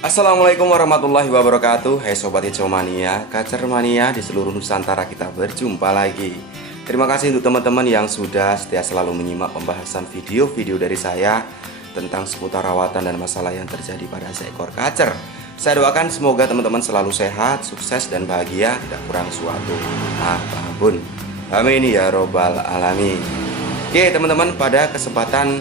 Assalamualaikum warahmatullahi wabarakatuh. Hai Sobat Hijau Mania, Kacer Mania di seluruh Nusantara, kita berjumpa lagi. Terima kasih untuk teman-teman yang sudah setia selalu menyimak pembahasan video-video dari saya tentang seputar rawatan dan masalah yang terjadi pada seekor kacer. Saya doakan semoga teman-teman selalu sehat, sukses dan bahagia, tidak kurang suatu apapun. Amin ya robbal alamin. Oke teman-teman, pada kesempatan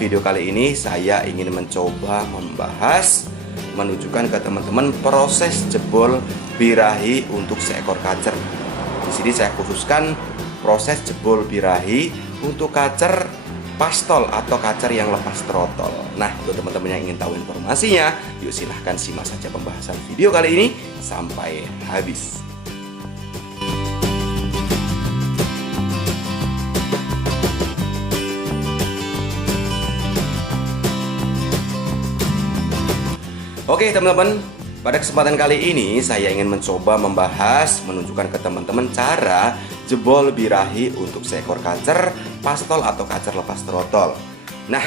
video kali ini saya ingin mencoba membahas, menunjukkan ke teman-teman proses jebol birahi untuk seekor kacer. Di sini saya khususkan proses jebol birahi untuk kacer pastol atau kacer yang lepas trotol. Nah, untuk teman-teman yang ingin tahu informasinya, yuk silahkan simak saja pembahasan video kali ini sampai habis. Oke teman-teman, pada kesempatan kali ini saya ingin mencoba membahas, menunjukkan ke teman-teman cara jebol birahi untuk seekor kacer pastol atau kacer lepas trotol. Nah,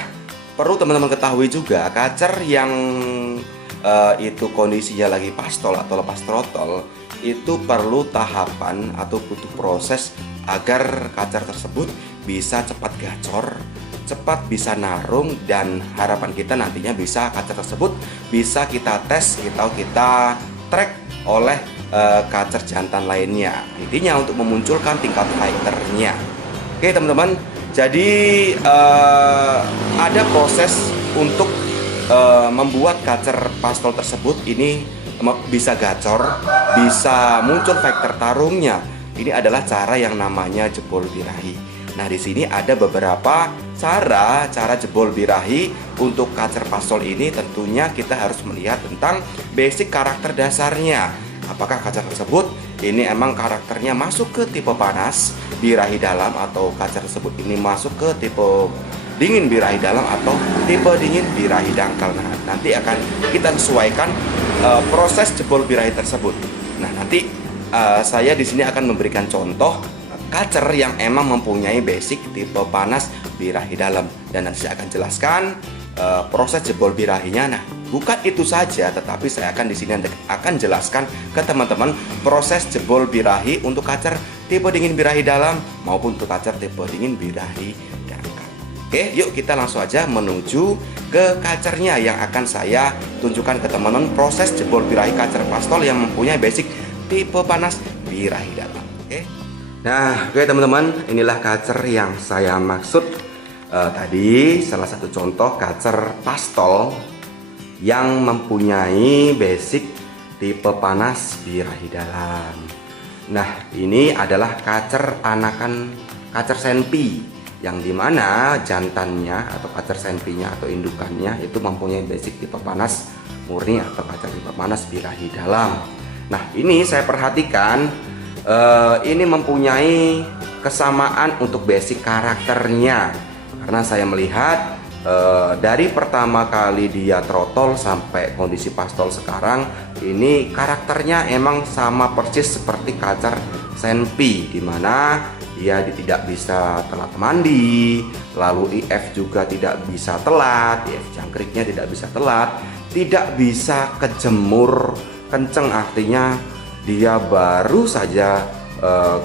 perlu teman-teman ketahui juga, kacer yang itu kondisinya lagi pastol atau lepas trotol itu perlu tahapan atau butuh proses agar kacer tersebut bisa cepat gacor, cepat bisa narung, dan harapan kita nantinya bisa kacer tersebut bisa kita tes atau kita track oleh kacer jantan lainnya. Intinya untuk memunculkan tingkat fighternya. Oke teman-teman, jadi ada proses untuk membuat kacer pastol tersebut ini bisa gacor, bisa muncul fighter tarungnya. Ini adalah cara yang namanya jebol birahi. Nah, di sini ada beberapa cara jebol birahi untuk kacer pastol ini. Tentunya kita harus melihat tentang basic karakter dasarnya. Apakah kacer tersebut ini emang karakternya masuk ke tipe panas birahi dalam, atau kacer tersebut ini masuk ke tipe dingin birahi dalam, atau tipe dingin birahi dangkal. Nah, nanti akan kita sesuaikan proses jebol birahi tersebut. Nah, nanti saya di sini akan memberikan contoh kacer yang emang mempunyai basic tipe panas birahi dalam, dan nanti saya akan jelaskan proses jebol birahinya. Nah, bukan itu saja, tetapi saya akan di sini akan jelaskan ke teman-teman proses jebol birahi untuk kacer tipe dingin birahi dalam maupun untuk kacer tipe dingin birahi dangkal. Oke, yuk kita langsung aja menuju ke kacernya yang akan saya tunjukkan ke teman-teman proses jebol birahi kacer pastol yang mempunyai basic tipe panas birahi dalam. Oke. Nah, oke teman-teman, inilah kacer yang saya maksud tadi. Salah satu contoh kacer pastol yang mempunyai basic tipe panas birahi dalam. Nah, ini adalah kacer anakan kacer senpi, yang dimana jantannya atau kacer senpinya atau indukannya itu mempunyai basic tipe panas murni atau kacer tipe panas birahi dalam. Nah, ini saya perhatikan ini mempunyai kesamaan untuk basic karakternya, karena saya melihat dari pertama kali dia trotol sampai kondisi pastol sekarang ini karakternya emang sama persis seperti kacer senpi, dimana dia tidak bisa telat mandi, lalu IF juga tidak bisa telat, IF jangkriknya tidak bisa telat, tidak bisa kejemur kenceng, artinya dia baru saja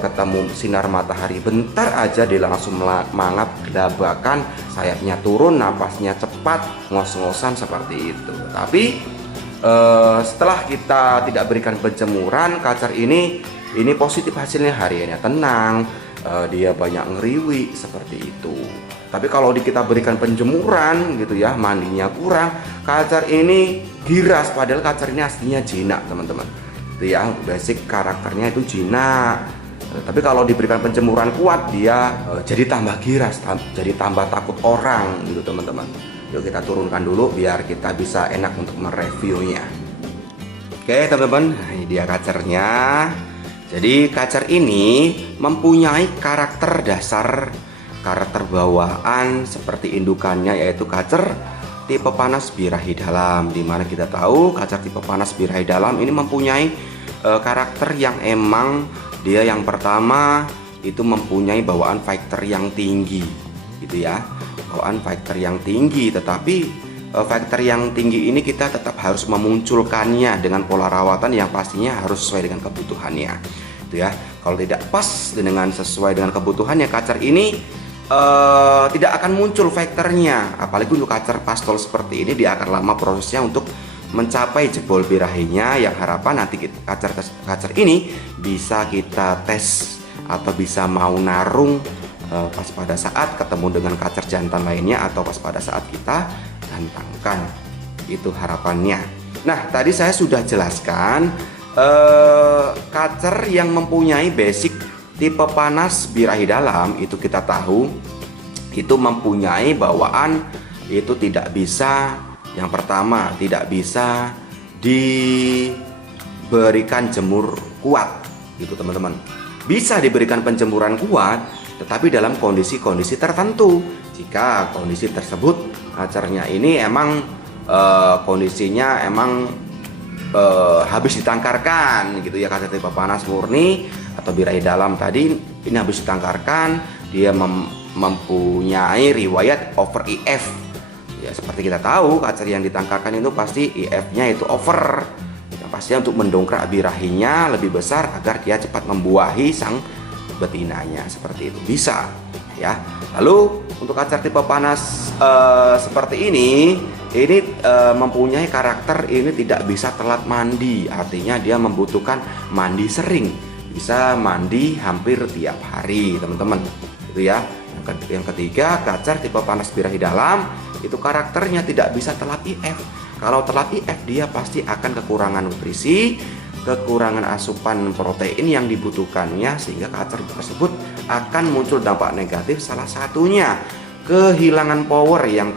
ketemu sinar matahari bentar aja dia langsung mangap gedabakan, sayapnya turun, napasnya cepat, ngos-ngosan seperti itu. Tapi setelah kita tidak berikan penjemuran, kacer ini positif hasilnya, hariannya tenang, dia banyak ngeriwi seperti itu. Tapi kalau kita berikan penjemuran gitu ya, mandinya kurang, kacer ini giras, padahal kacer ini aslinya jinak teman-teman. Ya, basic karakternya itu jinak. Tapi kalau diberikan penjemuran kuat, dia jadi tambah giras, jadi tambah takut orang gitu teman-teman. Yuk kita turunkan dulu biar kita bisa enak untuk mereviewnya. Oke teman-teman, nah, ini dia kacernya. Jadi kacer ini mempunyai karakter dasar, karakter bawaan seperti indukannya, yaitu kacer tipe panas birahi dalam, dimana kita tahu kacer tipe panas birahi dalam ini mempunyai karakter yang emang dia yang pertama itu mempunyai bawaan fighter yang tinggi gitu ya, bawaan fighter yang tinggi, tetapi factor yang tinggi ini kita tetap harus memunculkannya dengan pola rawatan yang pastinya harus sesuai dengan kebutuhannya, itu ya. Kalau tidak pas dengan sesuai dengan kebutuhannya, kacer ini tidak akan muncul faktornya. Apalagi untuk kacer pastol seperti ini, dia akan lama prosesnya untuk mencapai jebol birahinya, yang harapan nanti kacer ini bisa kita tes atau bisa mau narung pas pada saat ketemu dengan kacer jantan lainnya atau pas pada saat kita gantangkan. Itu harapannya. Nah, tadi saya sudah jelaskan kacer yang mempunyai basic tipe panas birahi dalam, itu kita tahu itu mempunyai bawaan itu tidak bisa, yang pertama tidak bisa diberikan jemur kuat gitu teman-teman. Bisa diberikan penjemuran kuat, tetapi dalam kondisi-kondisi tertentu. Jika kondisi tersebut kacernya ini emang kondisinya emang habis ditangkarkan gitu ya, kacer tipe panas murni atau birahi dalam tadi ini habis ditangkarkan, dia mempunyai riwayat over IF. Ya, seperti kita tahu kacer yang ditangkarkan itu pasti IF-nya itu over. Yang pastinya untuk mendongkrak birahinya lebih besar agar dia cepat membuahi sang betinanya, seperti itu bisa ya. Lalu untuk kacer tipe panas seperti ini mempunyai karakter ini tidak bisa telat mandi, artinya dia membutuhkan mandi sering, bisa mandi hampir tiap hari teman-teman, itu ya. Yang ketiga, kacer tipe panas birahi dalam itu karakternya tidak bisa telat IF. Kalau telat IF dia pasti akan kekurangan nutrisi, kekurangan asupan protein yang dibutuhkannya, sehingga kacer tersebut akan muncul dampak negatif. Salah satunya kehilangan power yang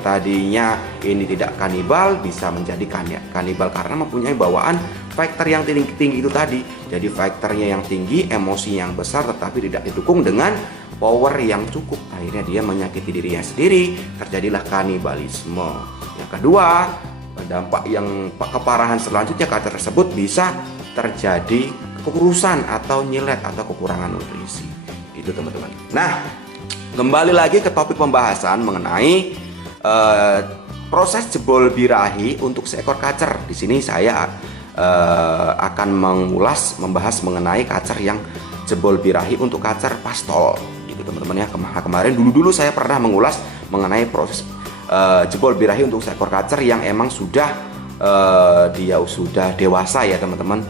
tadinya ini tidak kanibal bisa menjadi kanibal karena mempunyai bawaan faktor yang tinggi itu tadi. Jadi faktornya yang tinggi, emosi yang besar, tetapi tidak didukung dengan power yang cukup. Akhirnya dia menyakiti dirinya sendiri, terjadilah kanibalisme. Yang kedua, dampak yang keparahan selanjutnya, kacer tersebut bisa terjadi kekurusan atau nyilet atau kekurangan nutrisi. Itu teman-teman. Nah, kembali lagi ke topik pembahasan mengenai proses jebol birahi untuk seekor kacer. Di sini saya akan membahas mengenai kacer yang jebol birahi untuk kacer pastol, gitu teman-teman ya. Kemarin dulu saya pernah mengulas mengenai proses jebol birahi untuk seekor kacer yang emang dia sudah dewasa ya teman-teman.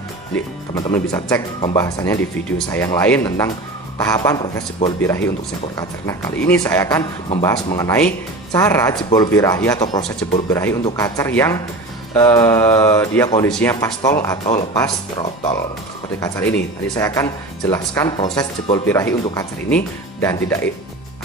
Teman-teman bisa cek pembahasannya di video saya yang lain tentang tahapan proses jebol birahi untuk seekor kacer. Nah, kali ini saya akan membahas mengenai cara jebol birahi atau proses jebol birahi untuk kacer yang dia kondisinya pastol atau lepas trotol seperti kacer ini. Tadi saya akan jelaskan proses jebol birahi untuk kacer ini, dan tidak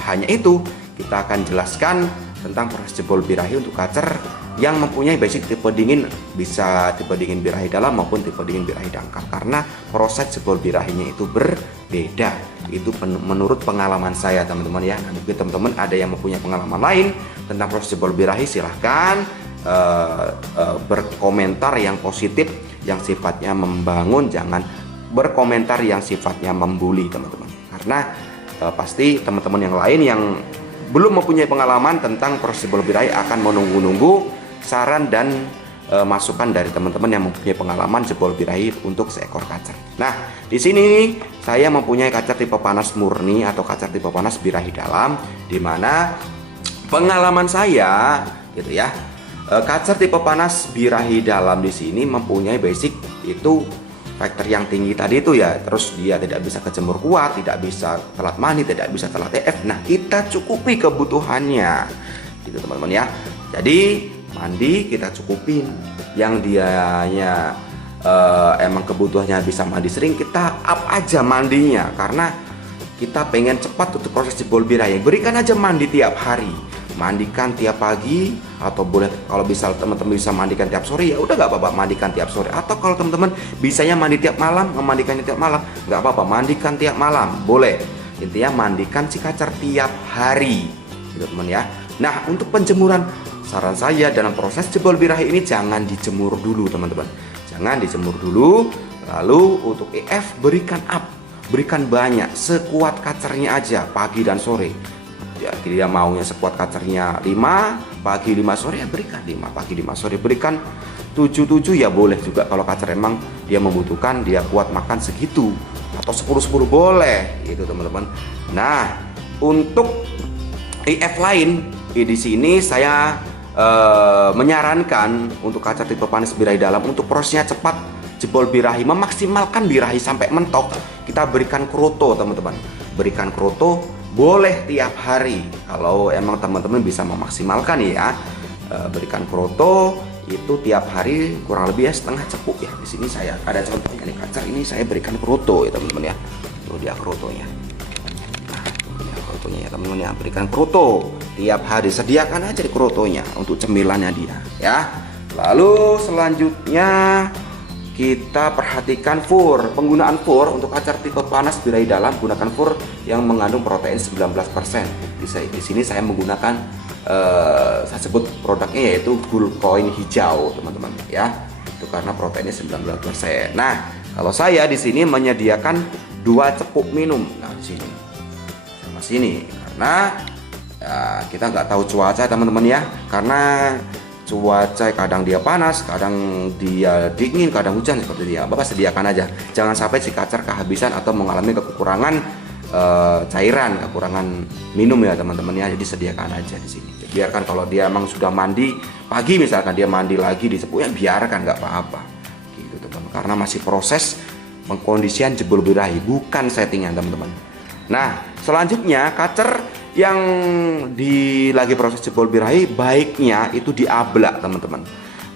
hanya itu, kita akan jelaskan tentang proses jebol birahi untuk kacer yang mempunyai basic tipe dingin, bisa tipe dingin birahi dalam maupun tipe dingin birahi dangkal, karena proses jebol birahinya itu berbeda. Itu menurut pengalaman saya teman-teman ya. Nah, mungkin teman-teman ada yang mempunyai pengalaman lain tentang proses jebol birahi, silahkan berkomentar yang positif, yang sifatnya membangun, jangan berkomentar yang sifatnya membuli teman-teman, karena pasti teman-teman yang lain yang belum mempunyai pengalaman tentang proses jebol birahi akan menunggu-nunggu saran dan masukan dari teman-teman yang mempunyai pengalaman jebol birahi untuk seekor kacer. Nah, di sini saya mempunyai kacer tipe panas murni atau kacer tipe panas birahi dalam, di mana pengalaman saya gitu ya. Kacer tipe panas birahi dalam di sini mempunyai basic itu faktor yang tinggi tadi itu ya. Terus dia tidak bisa kejemur kuat, tidak bisa telat mandi, tidak bisa telat EF. Nah, kita cukupi kebutuhannya gitu teman-teman ya. Jadi mandi kita cukupin, yang dianya emang kebutuhannya bisa mandi sering, kita up aja mandinya, karena kita pengen cepat untuk proses jebol birahi. Berikan aja mandi tiap hari, mandikan tiap pagi, atau boleh kalau bisa teman-teman bisa mandikan tiap sore, ya udah nggak apa-apa mandikan tiap sore. Atau kalau teman-teman bisanya mandi tiap malam, memandikannya tiap malam, nggak apa-apa mandikan tiap malam, boleh. Intinya mandikan si kacer tiap hari gitu teman ya. Nah, untuk penjemuran, saran saya dalam proses jebol birahi ini jangan dijemur dulu teman-teman, jangan dijemur dulu. Lalu untuk EF berikan up, berikan banyak, sekuat kacernya aja pagi dan sore ya. Dia maunya sekuat kacernya 5, pagi 5 sore ya berikan 5 pagi 5 sore, berikan 7 ya boleh juga kalau kacer emang dia membutuhkan, dia kuat makan segitu, atau 10 boleh gitu teman-teman. Nah, untuk IF lain di sini saya menyarankan untuk kacer tipe panas birahi dalam, untuk prosesnya cepat jebol birahi, memaksimalkan birahi sampai mentok, kita berikan kroto teman-teman. Berikan kroto boleh tiap hari kalau emang teman-teman bisa memaksimalkan ya. Berikan kroto itu tiap hari kurang lebih ya setengah cepuk ya. Di sini saya ada contohnya nih, kacer ini saya berikan kroto ya teman-teman ya. Tuh dia krotonya. Nah, dia krotonya ya teman-teman ya, berikan kroto tiap hari, sediakan aja di krotonya untuk cemilannya dia ya. Lalu selanjutnya kita perhatikan fur. Penggunaan fur untuk kacer tipe panas birahi dalam, gunakan fur yang mengandung protein 19%. Di sini saya menggunakan saya sebut produknya yaitu Gulcoin hijau teman-teman ya. Itu karena proteinnya 19%. Nah, kalau saya di sini menyediakan 2 cepuk minum. Nah, di sini sama sini karena kita nggak tahu cuaca teman-teman ya. Karena cuaca kadang dia panas, kadang dia dingin, kadang hujan seperti dia. Bapak sediakan aja. Jangan sampai si kacer kehabisan atau mengalami kekurangan cairan, kekurangan minum ya teman-teman ya. Jadi sediakan aja di sini. Biarkan kalau dia emang sudah mandi pagi, misalkan dia mandi lagi di cepuknya, biarkan nggak apa-apa gitu teman-teman. Karena masih proses pengkondisian jebol birahi, bukan settingan teman-teman. Nah, selanjutnya kacer yang lagi proses jebol birahi baiknya itu diablak teman-teman.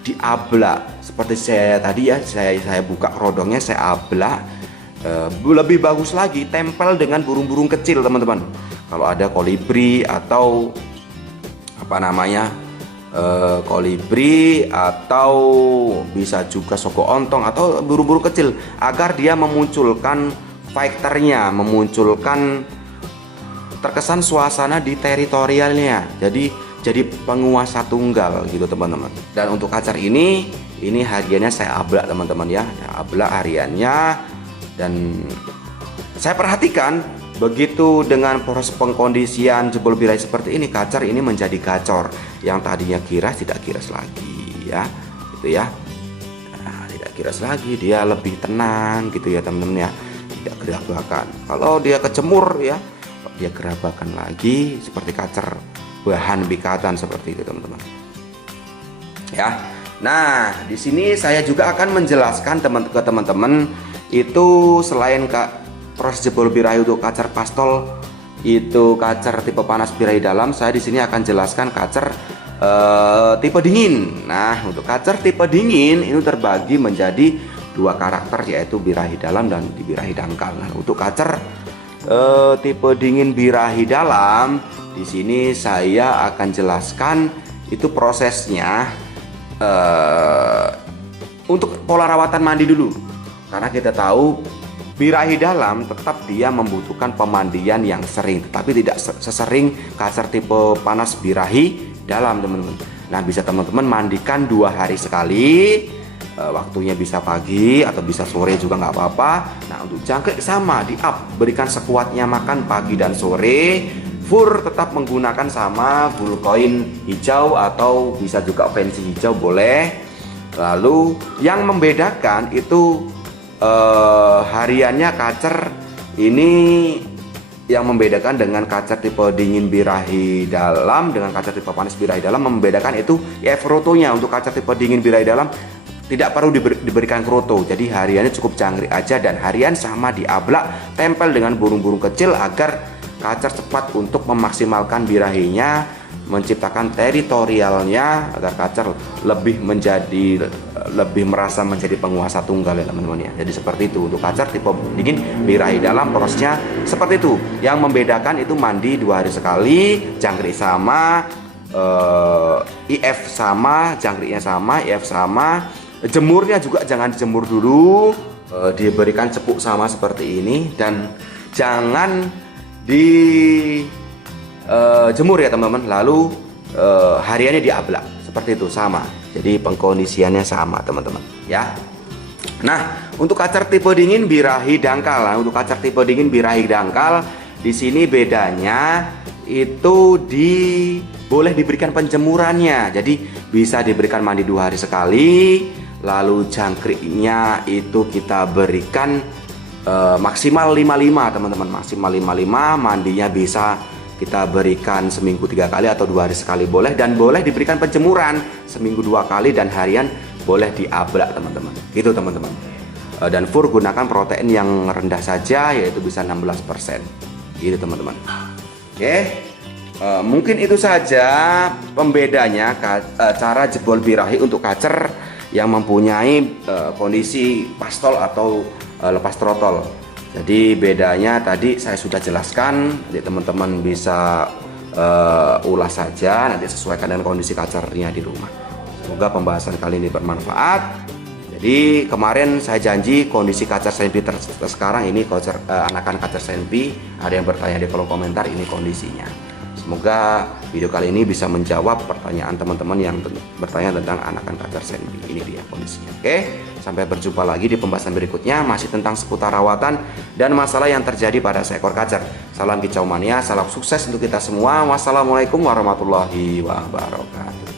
Diablak seperti saya tadi ya, saya buka kerodongnya, saya ablak. Lebih bagus lagi tempel dengan burung-burung kecil teman-teman. Kalau ada kolibri atau apa namanya kolibri, atau bisa juga soko ontong atau burung-burung kecil, agar dia memunculkan fighternya, memunculkan terkesan suasana di teritorialnya. Jadi penguasa tunggal gitu teman-teman. Dan untuk kacer ini hariannya saya ablak teman-teman ya. Saya ablak hariannya. Dan saya perhatikan begitu dengan proses pengkondisian jebol birahi seperti ini, kacer ini menjadi gacor. Yang tadinya kiras tidak kiras lagi ya. Gitu ya. Nah, tidak kiras lagi, dia lebih tenang gitu ya teman-teman ya. Tidak gerabakan. Kalau dia kecemur ya, dia gerabakan lagi seperti kacer bahan bikatan seperti itu teman-teman. Ya. Nah, di sini saya juga akan menjelaskan ke teman-teman itu selain proses jebol birahi untuk kacer pastol itu kacer tipe panas birahi dalam, saya di sini akan jelaskan kacer tipe dingin. Nah, untuk kacer tipe dingin itu terbagi menjadi 2 karakter, yaitu birahi dalam dan birahi dangkal. Nah, untuk kacer tipe dingin birahi dalam, di sini saya akan jelaskan itu prosesnya untuk pola rawatan mandi dulu. Karena kita tahu birahi dalam tetap dia membutuhkan pemandian yang sering, tetapi tidak sesering kacer tipe panas birahi dalam teman-teman. Nah, bisa teman-teman mandikan 2 hari sekali. Waktunya bisa pagi atau bisa sore juga nggak apa-apa. Nah, untuk jangkrik sama di up, berikan sekuatnya makan pagi dan sore. Fur tetap menggunakan sama Gulcoin hijau atau bisa juga fancy hijau boleh. Lalu yang membedakan itu hariannya kacer ini, yang membedakan dengan kacer tipe dingin birahi dalam dengan kacer tipe panas birahi dalam, membedakan itu IF krotonya. Untuk kacer tipe dingin birahi dalam tidak perlu diberikan kroto, jadi hariannya cukup jangkrik aja, dan harian sama diablak tempel dengan burung-burung kecil agar kacer cepat untuk memaksimalkan birahinya, menciptakan teritorialnya agar kacer lebih merasa menjadi penguasa tunggal ya teman-teman ya. Jadi seperti itu untuk kacer tipe dingin birahi dalam, prosesnya seperti itu. Yang membedakan itu mandi 2 hari sekali, jangkrik sama, IF sama, jangkriknya sama, IF sama. Jemurnya juga jangan dijemur dulu, diberikan cepuk sama seperti ini, dan jangan jemur ya teman-teman. Lalu hariannya diablak seperti itu sama. Jadi pengkondisiannya sama teman-teman ya. Nah, untuk kacer tipe dingin birahi dangkal. Nah, untuk kacer tipe dingin birahi dangkal di sini bedanya itu di boleh diberikan penjemurannya. Jadi bisa diberikan mandi 2 hari sekali. Lalu jangkriknya itu kita berikan maksimal 55 teman-teman, maksimal 55. Mandinya bisa kita berikan seminggu 3 kali atau 2 hari sekali boleh, dan boleh diberikan penjemuran seminggu 2 kali dan harian boleh diablak teman-teman. Gitu teman-teman. Dan fur gunakan protein yang rendah saja, yaitu bisa 16%. Gitu teman-teman. Oke. Mungkin itu saja pembedanya cara jebol birahi untuk kacer yang mempunyai kondisi pastol atau lepas trotol. Jadi bedanya tadi saya sudah jelaskan, jadi teman-teman bisa ulas saja, nanti sesuaikan dengan kondisi kacernya di rumah. Semoga pembahasan kali ini bermanfaat. Jadi kemarin saya janji kondisi kacer senpi sekarang ini anakan kacer senpi. Ada yang bertanya di kolom komentar, ini kondisinya. Semoga video kali ini bisa menjawab pertanyaan teman-teman yang bertanya tentang anakan kacer senpi. Ini dia kondisinya. Oke, sampai berjumpa lagi di pembahasan berikutnya, masih tentang seputar rawatan dan masalah yang terjadi pada seekor kacer. Salam kicau mania, salam sukses untuk kita semua. Wassalamualaikum warahmatullahi wabarakatuh.